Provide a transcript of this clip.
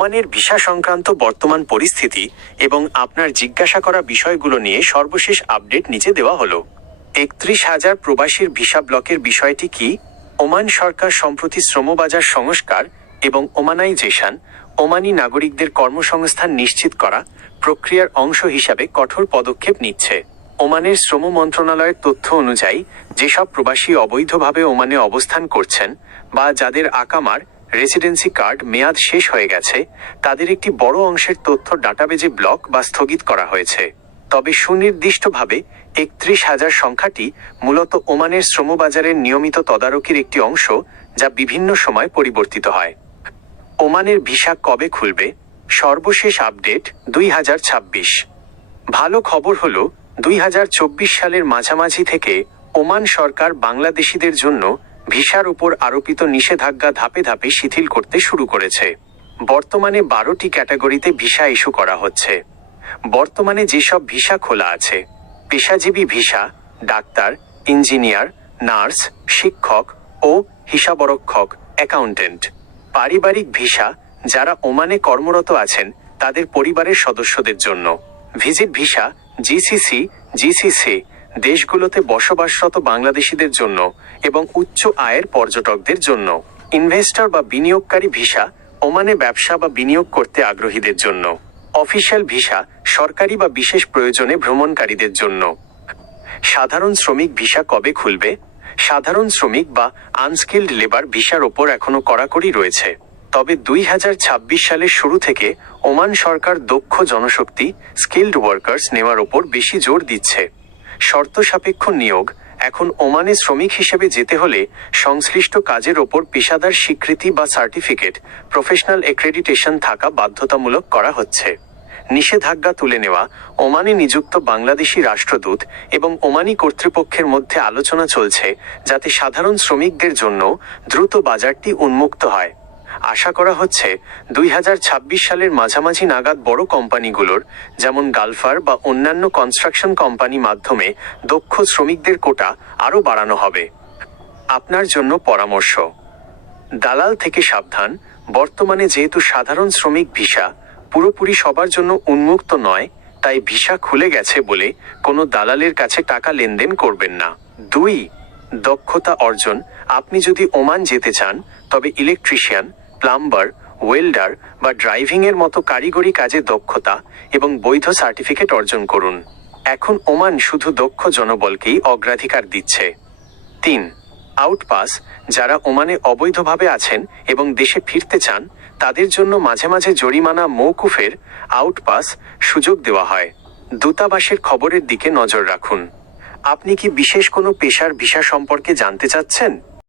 ওমানের ভিসা সংক্রান্ত বর্তমান পরিস্থিতি এবং আপনার জিজ্ঞাসা করা বিষয়গুলো নিয়ে সর্বশেষ আপডেট নিচে দেওয়া হলো। একত্রিশ হাজার প্রবাসীর ভিসা ব্লকের বিষয়টি কি? ওমান সরকার সম্প্রতি শ্রমবাজার সংস্কার এবং ওমানাইজেশন, ওমানি নাগরিকদের কর্মসংস্থান নিশ্চিত করা প্রক্রিয়ার অংশ হিসাবে কঠোর পদক্ষেপ নিচ্ছে। ওমানের শ্রম মন্ত্রণালয়ের তথ্য অনুযায়ী, যেসব প্রবাসী অবৈধভাবে ওমানে অবস্থান করছেন বা যাদের আকামার রেসিডেন্সি কার্ড মেয়াদ শেষ হয়ে গেছে। তাদের একটি বড় অংশের তথ্য ডাটাবেজে ব্লক বা স্থগিত করা হয়েছে। তবে সুনির্দিষ্টভাবে একত্রিশ হাজার সংখ্যাটি মূলত ওমানের শ্রমবাজারের নিয়মিত তদারকির একটি অংশ যা বিভিন্ন সময় পরিবর্তিত হয়। ওমানের ভিসা কবে খুলবে? সর্বশেষ আপডেট দুই হাজার ছাব্বিশ। ভালো খবর হল, দুই হাজার চব্বিশ সালের মাঝামাঝি থেকে ওমান সরকার বাংলাদেশিদের জন্য ভিসার উপর আরোপিত নিষেধাজ্ঞা ধাপে ধাপে শিথিল করতে শুরু করেছে। বর্তমানে বারোটি ক্যাটাগরিতে ভিসা ইস্যু করা হচ্ছে। বর্তমানে যেসব ভিসা খোলা আছে, পেশাজীবী ভিসা, ডাক্তার, ইঞ্জিনিয়ার, নার্স, শিক্ষক ও হিসাবরক্ষক, অ্যাকাউন্টেন্ট। পারিবারিক ভিসা, যারা ওমানে কর্মরত আছেন, তাদের পরিবারের সদস্যদের জন্য। ভিজিট ভিসা, জিসিসি জিসিসি দেশগুলোতে বসবাসরত বাংলাদেশিদের জন্য এবং উচ্চ আয়ের পর্যটকদের জন্য। ইনভেস্টর বা বিনিয়োগকারী ভিসা ওমানে ব্যবসা বা বিনিয়োগ করতে আগ্রহীদের জন্য। অফিসিয়াল ভিসা সরকারি বা বিশেষ প্রয়োজনে ভ্রমণকারীদের জন্য। সাধারণ শ্রমিক ভিসা কবে খুলবে? সাধারণ শ্রমিক বা আনস্কিল্ড লেবার ভিসার ওপর এখনও কড়াকড়ি রয়েছে। তবে দুই হাজার ছাব্বিশ সালের শুরু থেকে ওমান সরকার দক্ষ জনশক্তি, স্কিল্ড ওয়ার্কার্স নেওয়ার ওপর বেশি জোর দিচ্ছে। শর্ত সাপেক্ষ নিয়োগ, এখন ওমানে শ্রমিক হিসেবে যেতে হলে সংশ্লিষ্ট কাজের ওপর পেশাদার স্বীকৃতি বা সার্টিফিকেট, প্রফেশনাল এক্রেডিটেশন থাকা বাধ্যতামূলক করা হচ্ছে। নিষেধাজ্ঞা তুলে নেওয়া, ওমানে নিযুক্ত বাংলাদেশি রাষ্ট্রদূত এবং ওমানি কর্তৃপক্ষের মধ্যে আলোচনা চলছে যাতে সাধারণ শ্রমিকদের জন্য দ্রুত বাজারটি উন্মুক্ত হয়। আশা করা হচ্ছে দুই হাজার ছাব্বিশ সালের মাঝামাঝি নাগাদ বড় কোম্পানিগুলোর, যেমন গালফার বা অন্যান্য কনস্ট্রাকশন কোম্পানি মাধ্যমে দক্ষ শ্রমিকদের কোটা আরও বাড়ানো হবে। আপনার জন্য পরামর্শ, দালাল থেকে সাবধান, বর্তমানে যেহেতু সাধারণ শ্রমিক ভিসা, পুরোপুরি সবার জন্য উন্মুক্ত নয়, তাই ভিসা খুলে গেছে বলে কোনো দালালের কাছে টাকা লেনদেন করবেন না। দুই, দক্ষতা অর্জন, আপনি যদি ওমান যেতে চান, তবে ইলেকট্রিশিয়ান প্লাম্বার, ওয়েল্ডার বা ড্রাইভিং এর মতো কারিগরি কাজে দক্ষতা এবং বৈধ সার্টিফিকেট অর্জন করুন। এখন ওমান শুধু দক্ষ জনবলকেই অগ্রাধিকার দিচ্ছে। তিন, আউটপাস, যারা ওমানে অবৈধভাবে আছেন এবং দেশে ফিরতে চান, তাদের জন্য মাঝে মাঝে জরিমানা মৌকুফের আউটপাস সুযোগ দেওয়া হয়। দূতাবাসের খবরের দিকে নজর রাখুন। আপনি কি বিশেষ কোনো পেশার ভিসা সম্পর্কে জানতে চাচ্ছেন?